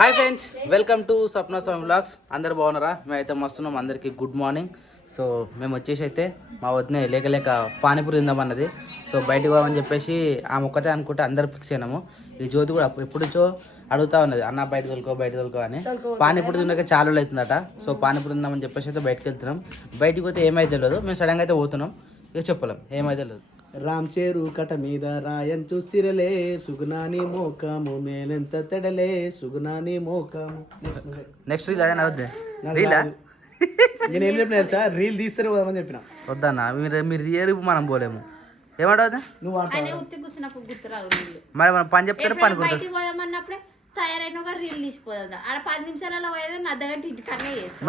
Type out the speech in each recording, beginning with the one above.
Hi friends, welcome to Swapna Swami vlogs. అందరు బాగున్నారా? మేమైతే మస్తున్నాం. అందరికీ గుడ్ మార్నింగ్. సో మేము వచ్చేసి అయితే మా వదిన లేక పానీపూరి తిందామన్నది. సో బయటకు పోవని చెప్పేసి ఆ మొక్కతే అనుకుంటే అందరు ఫిక్స్ అయినాము. ఈ జ్యోతి కూడా ఎప్పుడుచో అడుగుతా ఉన్నది, అన్న బయట తోలుకో అని. పానీపూరి తిన్నాక చాలా రోజులు అవుతుందట. సో పానీపూరి తిందామని చెప్పేసి అయితే బయటకు వెళ్తున్నాం. బయటకు పోతే ఏమైతే తెలియదు, మేము సడన్గా అయితే పోతున్నాం. ఇక చెప్పలేం ఏమైతే లేదు. రామ్ చేరు కట మీద రాయంచు సిరలే సుగునాని మోకము మేలెంత తెడలే సుగునాని మోకము. నెక్స్ట్ రీల్ అదే అవుద్ది. రీలా నేను ఏం చెప్పిన సార్, రీల్ తీస్తేనే పోదామని చెప్పిన. వద్దన్న, మీరు తీయరు, మనం పోలేము. ఏమంటావు నువ్వు మరి మనం పని చెప్తారు పని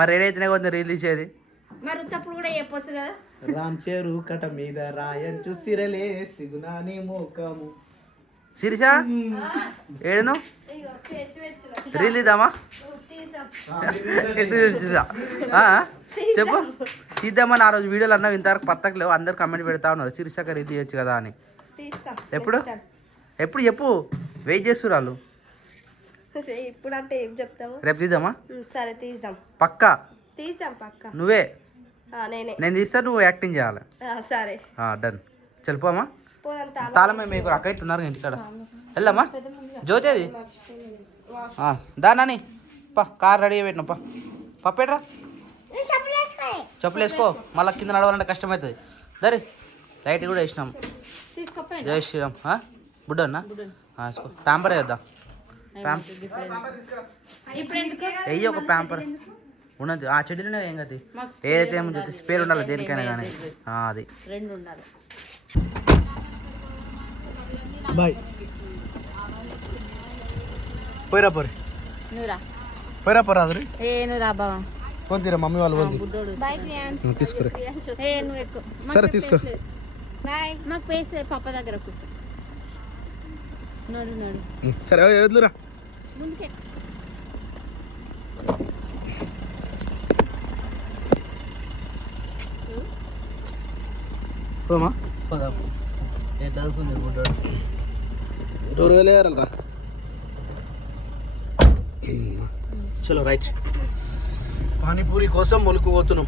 మరి రెడీ అయితేనే కొంచెం రీల్ తీసేది. రామ్ చేరు కట మీద రాయంచు సిరలే సుగునాని మోకము. శిరీష ఏడును రీల్ తీద్దామా? చెప్పు, తీద్దామని ఆ రోజు వీడియోలు అన్నావు, ఇంతవరకు పత్తకు లేవు. అందరు కమెంట్ పెడతా ఉన్నారు శిరీషక రీల్ తీయచ్చు కదా అని. ఎప్పుడు చెప్పు, వెయిట్ చేస్తున్నారు వాళ్ళు. ఇప్పుడు అంటే ఏం చెప్తాము? రేపు తీద్దామా? సరే తీద్దాం, పక్కా పక్కా. నువ్వే నేను తీస్తా, నువ్వు యాక్టింగ్ చేయాలి. సరే డన్. చెల్లిపోమా? తాళమే మీకు అక్క ఇట్టున్నారు ఇంటికాడ. వెళ్దామా? జ్యోతి అది దా నాని పా, కార్ రెడీ పెట్టిన పప్పేట్రా. చెప్పులు వేసుకో, మళ్ళీ కింద నడవాలంటే కష్టమవుతుంది. దరి లైట్ కూడా వేసినాం. జై శ్రీరామ్. బుడ్డ అన్న వేసుకో. ప్యాంపర్ వేద్దాం. వెయ్యి ఒక ప్యాంపర్ ఉన్నది ఆ చెడ్డీలోనే. ఏం కదా ఏదైతే ఏమో జ్యోతి పేరు ఉండాలి దేనికైనా కానీ. అది రెండు ఉండాలి. బాయ్ పోయిరా పోరి పోయిరా పోరా అదరి కొంతీరా మమ్మీ వాళ్ళు తీసుకురా. సరే తీసుకో. మాకు పేస్తే పాప దగ్గర కూర్చో. సరే వద్దురా. ముందుకే పోదామా? డోర్ వెళ్ళారా? చలో రైట్. పానీపూరి కోసం మొలుకు పోతున్నాం.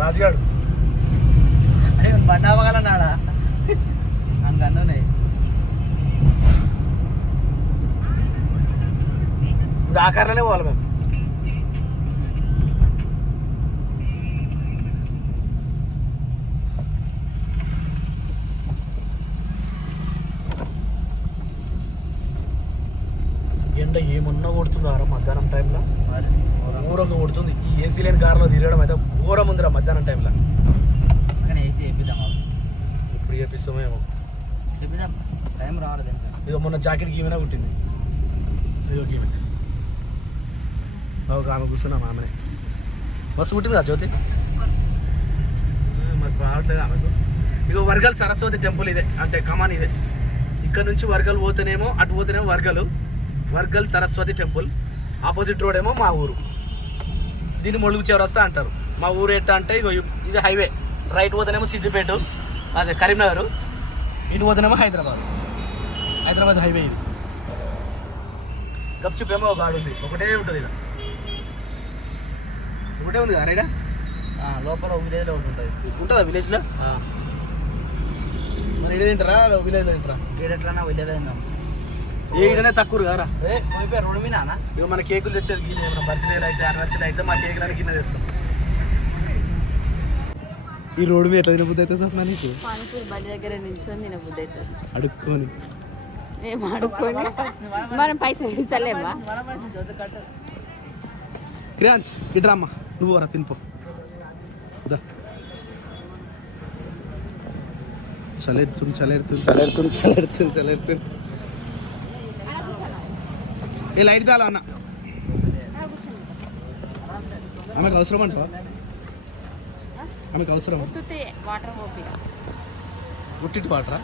రాజుగాడు బండావగలన్నాడా నాకు అన్నీ ఇప్పుడు ఆ కార్లోనే పోవాలి మేము. ఎండ ఏమన్నా కొడుతుందా మధ్యాహ్నం టైంలో? ఘోరంగా కొడుతుంది. ఈ ఏసీ లేని కారులో తిరగడం అయితే ఘోరం ఉందిరా మధ్యాహ్నం టైంలో. ఏసీ వేపిద్దాం. ఇప్పుడు చేపిస్తామేమో. వేపిద్దాం, టైం రావాలి. ఇదో మొన్న జాకెట్ గీమైనా కుట్టింది. ఇదో గీమె ఒక ఆమె కూర్చున్నాం. ఆమెనే మస్తు కుట్టింది కదా జ్యోతి. మరి రావట్లేదు ఆమెకు. ఇక వర్గల్ సరస్వతి టెంపుల్ ఇదే, అంటే కమాన్ ఇదే. ఇక్కడ నుంచి వర్గల్ పోతేనేమో, అటు పోతేనేమో Wargal Saraswati temple. Opposite road ఏమో మా ఊరు. దీన్ని మొలుగు చివరస్తా అంటారు. మా ఊరు ఎట్ట అంటే ఇగో ఇది హైవే. రైట్ పోతేనేమో సిద్దిపేట, అదే కరీంనగర్. ఇటు పోతేనేమో హైదరాబాద్ హైవే. ఇది గప్చుప్ ఏమో ఒక ఆడు ఉంది, ఒకటే ఉంటుంది. ఇక ఒకటే ఉంది కదా రైడా. లోపల విలేజ్లో ఒకటి ఉంటుంది. ఉంటుందా విలేజ్లో? మరి ఇడే తింటారా విలేజ్లో తింటారా? ఎట్లా విలేజ్ తిందాం. ఏడనే తక్కువ కదా రోడ్డు మీద. ఇక మన కేకులు తెచ్చేది గీళ్ళు ఏమైనా బర్త్డేలు అయితే యానివర్సరీ అయితే మా కేక్ దానికి గిన్నె తెస్తాం. ఈ రోడ్డు మీద ఎట్లా తినబుద్ధి అయితే సప్నా నీకు? పానీపూరి బండి దగ్గర నిల్చొని తినబుద్ధి అవుతుంది. అడుక్కొని మేము అడుక్కొని మనం పైసలు తీసలేమా? క్రియాంజ్ ఇట్రా అమ్మా, నువ్వు రా తినిపో. చలేరుతుంది. ఏ లైట్ తాలా అన్న, ఆమెకు అవసరం అంట. ఆమెకు అవసరం వాటర్ ఉట్టిటి వాటరా?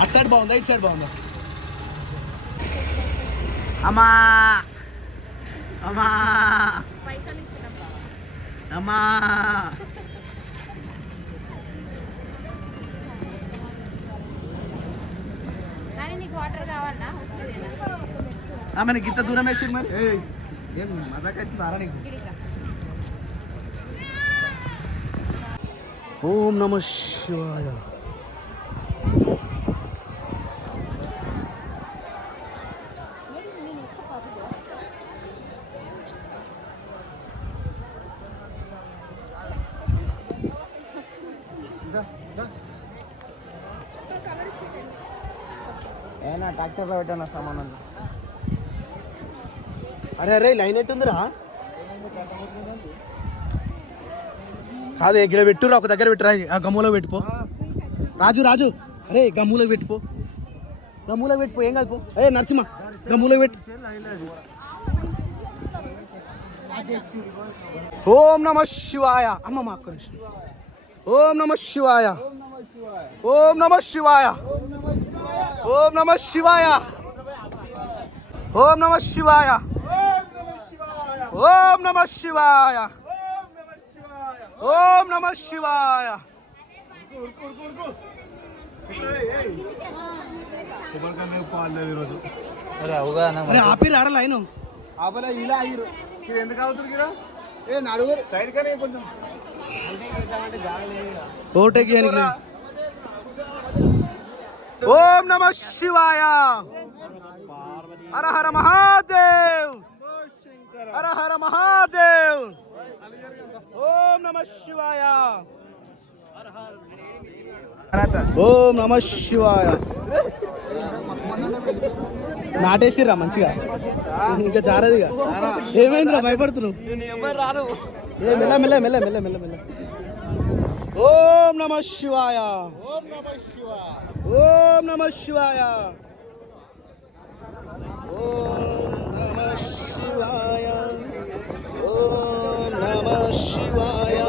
అటు సైడ్ బాగుందా ఇటు సైడ్ బాగుందా? అమ్మా అమ్మా పైసలు ఇస్తున్నాం బావ. అమ్మా కానీ నీకు వాటర్ కావాలనా ఆమె ఇంత దూరం వేసి మరి ఏం మజాకైతుందారా నీకు? ఓం నమ శివాయ. ఏనా ట్రాక్టర్లో పెట్టాను సామాన్. అరే అరే లైన్ ఎట్టుందిరా? కాదు ఇక్కడ పెట్టురా, ఒక దగ్గర పెట్టురా. ఆ గమ్ములో పెట్టుకో రాజు. రాజు అరే గమ్ములో పెట్టుకో, గమ్ములో పెట్టుకో, ఏం కాదు. అరే నరసింహ గమ్ములో పెట్టు. ఓం నమ శివాయ. అమ్మ మా ఒక్క నిమిషం. ఓం నమ శివాయ. ఓం నమ శివాయ. ఓం నమ శివాయ. ఓం నమ శివాయ. ఓం నమ శివాయ. ఓం నమ శివాయ. అరే ఆపిరు అర లైన్ ఆపలే ఇలా ఆగిరు. ఇది ఎందుకు అవుతుంది ఇక్కడ? ఏ నడుగురు సైడ్ కానీ కొంచెం ఓటేక్ చేయడానికి. ఓం నమ శివాయ. హర హర మహాదేవ్. హర హర మహాదేవ్. ఓం నమ శివాయ. ఓం నమ శివాయ. నాటేసిర్రా మంచిగా, ఇంకా జారదిగా. ఏమైందిరా భయపడుతున్నావు? ఏ మెల్ల మెల్ల మెల్ల మెల్ల మెల్ల మెల్ల. ఓం నమ శివాయ. ఓం నమ శివాయ. ఓం నమ శివాయ. ఓం నమ శివాయ.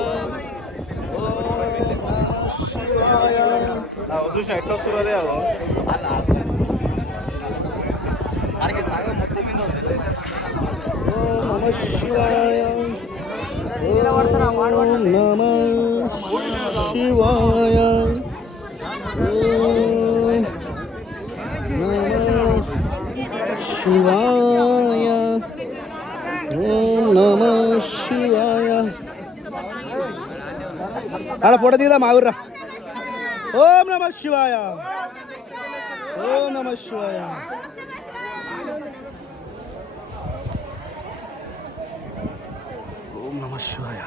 ఓం నమ శివాయ. ఎట్లా వస్తుంది అదే ఓం నమ శివాయ. ఓం నమ శివాయ. ఓం నమ శివాయ. ఓం నమ శివాయ. ఆడ ఫోటో దిగుదా మా ఊర్రా. ఓం నమ శివాయ. ఓం నమ శివాయ. ఓం నమ శివాయ.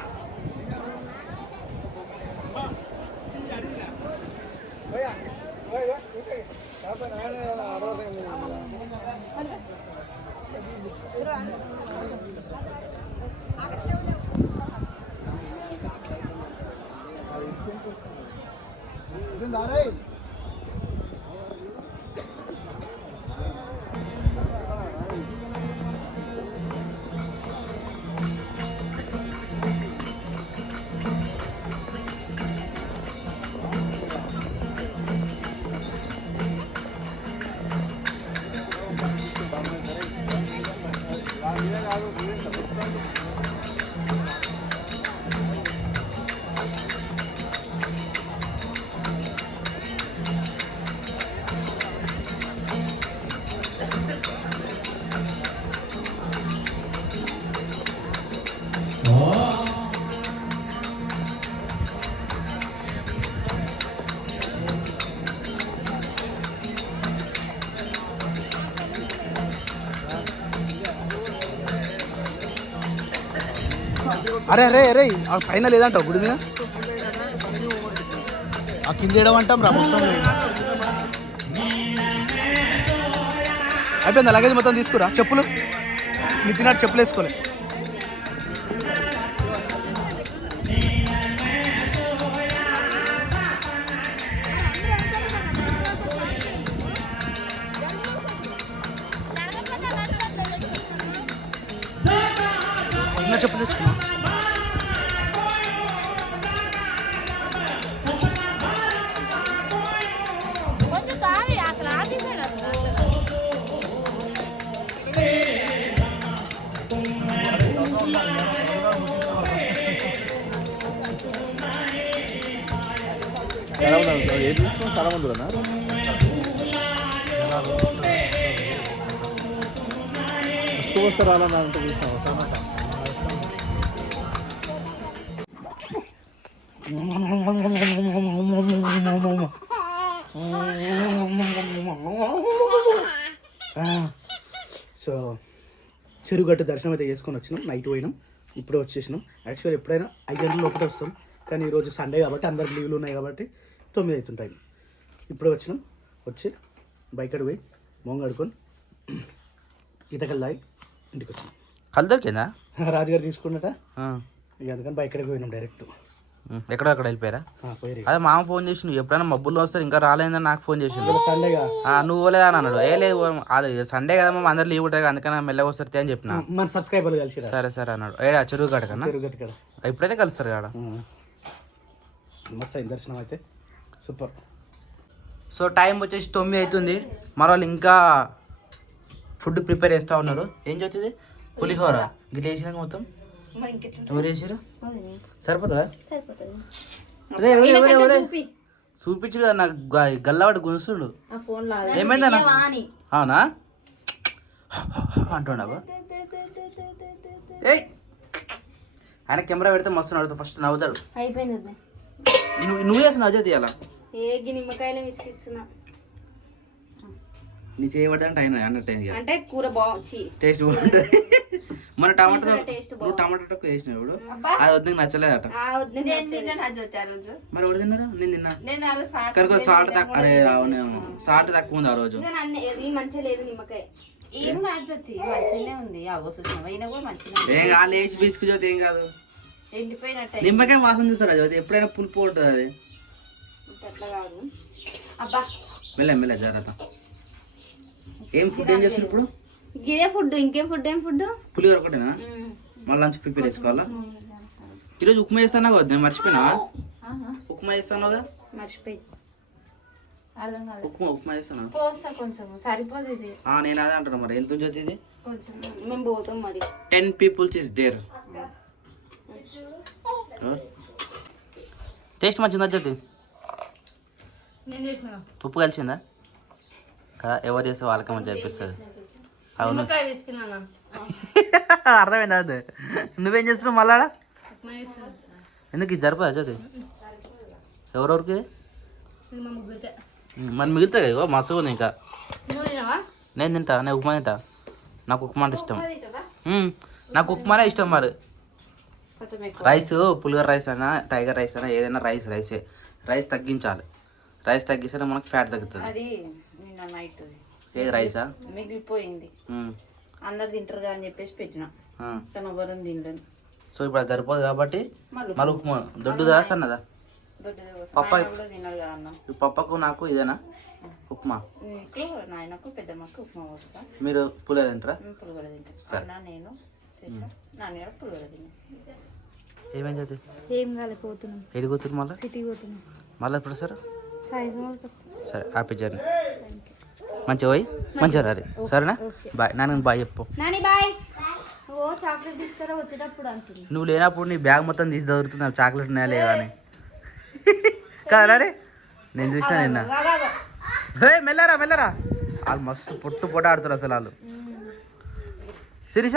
అరే అరే అరే ఆ పైన లేదంటావు గుడి మీద, ఆ కింద ఏడమంటాం రా మొత్తం. అయిపోయింది లగేజ్ మొత్తం తీసుకురా. చెప్పులు నితినాడు చెప్పులు వేసుకోలే. చెప్పులు తెచ్చుకున్నా. ఏది చూసినా చాలా మంది ఉన్నారు. వస్తే రాలని అంటే చూసినా సో చెరుగట్టు దర్శనం అయితే చేసుకొని వచ్చినాం. నైట్ పోయినాం, ఇప్పుడు వచ్చేసినాం. యాక్చువల్ ఎప్పుడైనా 5 గంటల లోపల వస్తాం, కానీ ఈరోజు సండే కాబట్టి అందరికి లీవ్లు ఉన్నాయి కాబట్టి 9 అవుతుంటాయి. ఇప్పుడు వచ్చినాం. వచ్చి బైక్ అడిగి పోయి మొంగ అడుకొని ఈతకల్ తాగి ఇంటికి వచ్చినాం. కళ్ళు దొరికిందా? రాజుగారు తీసుకున్నట, ఇక అందుకని బైక్ అడిగి పోయినాం డైరెక్ట్. ఎక్కడో అక్కడ వెళ్ళిపోయారా? పోయి అదే మామ ఫోన్ చేసి నువ్వు ఎప్పుడైనా మబ్బుల్లో వస్తారు ఇంకా రాలేదని నాకు ఫోన్ చేసిండు. సండేగా నువ్వు పోలేదా అని అన్నాడు. ఏ లేదు సండే కదా మా అందరు లీవ్ ఉంటుంది అందుకని మెల్లగా వస్తారు అని చెప్పిన. మన సబ్స్క్రైబర్లు కలిసి సరే సరే అన్నాడు. ఏడా చెరువు కాడ కన్నా చెరుగట్టు కదా ఎప్పుడైతే కలుస్తారు కాడ. మస్తు అయింది దర్శనం అయితే, సూపర్. సో టైం వచ్చేసి 9 అవుతుంది. మన వాళ్ళు ఇంకా ఫుడ్ ప్రిపేర్ చేస్తూ ఉన్నారు. ఏం చేస్తుంది? పులిహోర గిట్ల వేసినాక మొత్తం ఎవరు వేసారు? సరిపోతుందా? అదే ఎవరే చూపించు నాకు గల్లవాడు గుంసుడు. ఏమైందన్నా? అవునా అంటున్నావు? ఏయ్ ఆయన కెమెరా పెడితే మస్తు నవ్వుతాడు, ఫస్ట్ నవ్వుతాడు. అయిపోయింది. నువ్వు చేసిన అజయ్ తీయాలా? నిమ్మకాయలు విసిగిస్తున్నా. నీ చేయబడ్డంటే ఆయన అన్నట్టు అంటే కూర బాగుంది, టేస్ట్ బాగుంటుంది. మన టమాటా నువ్వు టమాటా తక్కువ వేసినావు ఇప్పుడు, అది వద్దు నచ్చలేదట. మరి ఎవరు తిన్నారు? నేను తిన్నా. కనుక సాల్ట్ తక్కువ. అరే అవునేమో సాల్ట్ తక్కువ ఉంది ఆ రోజు. మంచిగా లేదు నిమ్మకాయ. ఏం కాదు, మంచిగానే ఉంది. అగో చూసినావా, ఈయన కూడా మంచిగా ఏం కాదు, వేసి బిస్కు జ్యోతి ఏం కాదు. ఎండిపోయినట్టు నిమ్మకాయ వాసన చూస్తారా జ్యోతి? ఎప్పుడైనా పులుపు ఉంటుంది అది. అట్లా కాదు. అబ్బా మెల్ల జాగ్రత్త. ఏం ఫుడ్ ఏం చేస్తారు ఇప్పుడు? ఇదే ఫుడ్, ఇంకేం ఫుడ్? ఏం ఫుడ్? పులిహోర ఒకటేనా? మళ్ళీ లంచ్ ప్రిపేర్ చేసుకోవాలా? ఈరోజు ఉప్మా చేస్తానా కదా, నేను మర్చిపోయినా. ఉప్మా చేస్తానుగా, మర్చిపోయి. అర్థం కాదు. ఉప్మా చేస్తానా? పోస్తా కొంచెం, సరిపోదు ఇది. నేను అదే అంటున్నా. మరి ఎంత జ్యోతి ఇది? కొంచెం మేము పోతాం మరి. 10 people is there. టేస్ట్ మంచిగా జ్యోతి? నేను చేసిన ఉప్పు కలిసిందా కదా? ఎవరు చేస్తే వాళ్ళకి మంచిగా అనిపిస్తుంది. అవును నిమ్మకాయ వేసుకున్నాను. అర్థమైంది. అదే నువ్వేం చేస్తున్నావు మళ్ళా? ఎందుకు ఇది జరపదా జ్యోతి? ఎవరెవరికి? మరి మిగులుతాయి కదా మస్తు ఉంది. ఇంకా నేను తింటా, నేను ఉప్మా తింటా. నాకు ఉప్మా అంటే ఇష్టం. నాకు ఉప్మానే ఇష్టం. మరి రైస్, పులిహోర రైస్ అయినా టైగర్ రైస్ అయినా ఏదైనా రైసే. రైస్ తగ్గించాలి. రైస్ తగ్గిస్తే మనకు ఫ్యాట్ తగ్గుతుంది. అది నిన్న నైట్ ఏది రైసా? మిగిలిపోయింది. అందరు తింటారు అని చెప్పేసి పెట్టిన, కానీ ఎవరం తినలేదు. సో ఇప్పుడు అది సరిపోదు కాబట్టి మళ్ళీ ఉప్మా. దొడ్డుదా సన్నదా? పప్ప తినరు కదా అన్న. పప్పకు నాకు ఇదేనా ఉప్మా? నీకు నాయనకు పెద్దమ్మకు ఉప్మా వస్తా. మీరు పులిహోర తింటారా? పులిహోర తింటాం అన్న, నేను నాన్న పులిహోర తినేస్తాను. ఏమేం చదువు? ఏం కాలేకపోతున్నాం. ఎడిపోతుంది మళ్ళీ? సిటీ పోతున్నాం. మళ్ళీ ఎప్పుడు సార్? సాయంత్రం. సరే హ్యాపీ జర్నీ. మంచిగా పోయి మంచిగా రారి. సరేనా? బాయ్. నాన్న బాయ్ చెప్పు. నాని బాయ్. ఓ చాక్లెట్ తీసుకురా వచ్చేటప్పుడు అంటుంది. నువ్వు లేనప్పుడు నీ బ్యాగ్ మొత్తం తీసి దొరుకుతుంది చాక్లెట్ ఉన్నాయా లేవా అని. కదా రే, నేను చూసినా నిన్న. మెల్లరా వాళ్ళు మస్తు పొట్టు ఆడుతారు అసలు వాళ్ళు. శిరీష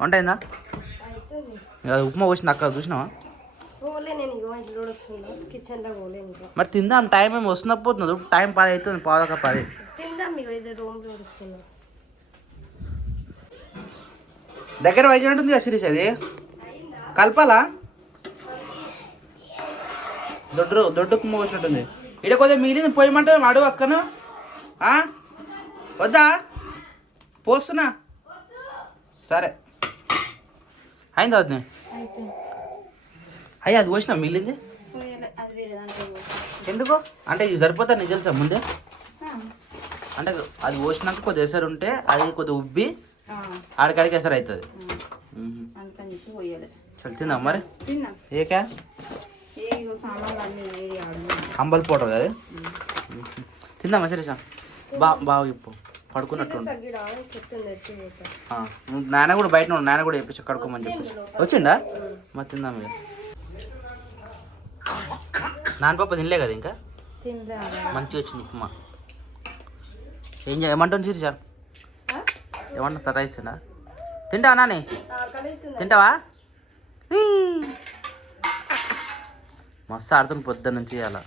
వంట అయిందా? ఉప్మా పోసింది అక్క, చూసినావా? మరి తిందాం. టైం ఏమి వస్తున్నా పోతుంది. టైం 10 అవుతుంది, 10:10. దగ్గర వైద్యుంటుంది కదా శిరీష్, అది కలపాలా? దొడ్డు కుమ్మ వచ్చినట్టుంది. ఇక్కడ కొద్దిగా మిగిలింది పోయమంటే అడుగు అక్కను. వద్దా? పోస్తున్నా. సరే అయిందా వద్దు? అయ్యా అది పోసినా మిగిలింది ఎందుకు? అంటే ఇది సరిపోతా నీకు తెలుసా ముందే? అంటే అది పోసినాక కొద్దిగా ఎసరు ఉంటే అది కొద్దిగా ఉబ్బి ఆడికాడికి ఎసరు అవుతుంది. తిందాం మరి. ఏకా అంబల్ పౌడర్ కదా తిందామా శరీషా? బాగా చెప్పు. పడుకున్నట్టు నాన్న కూడా బయట నాన్న కూడా చెప్పేసి కడుక్కోమని చెప్పేసి వచ్చిండా? మరి తిందాం ఇక. నాన్న పాప తినలే కదా ఇంకా? తినలే మంచిగా వచ్చింది ఉప్మా. ఏమంటుంది శిరీష? ఏమన్నా రైస్ తింటావా నాని? తింటావా? ఈ. మస్తు ఆడుతుంది పొద్దున్న నుంచి అలా.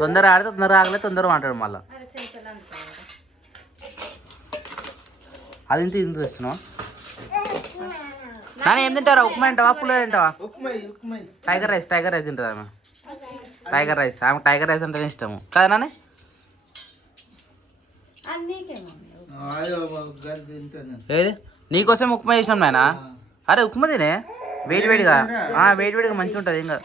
తొందరగా ఆడితే తొందరగా ఆగలే, తొందరగా మాట్లాడు మళ్ళా. అది ఇంత ఇంత తెస్తున్నావా? నాని ఏం తింటారా? ఉప్మా తింటావా? పుల్ల తింటావా? టైగర్ రైస్ తింటుంది ఆమె. టైగర్ రైస్ అంటే ఇష్టము కదా నాని? ఏది నీకోసం ఉప్మా చేసినాం నాయన. అరే ఉప్మా తినే వేడివేడిగా మంచిగా ఉంటుంది ఇంకా.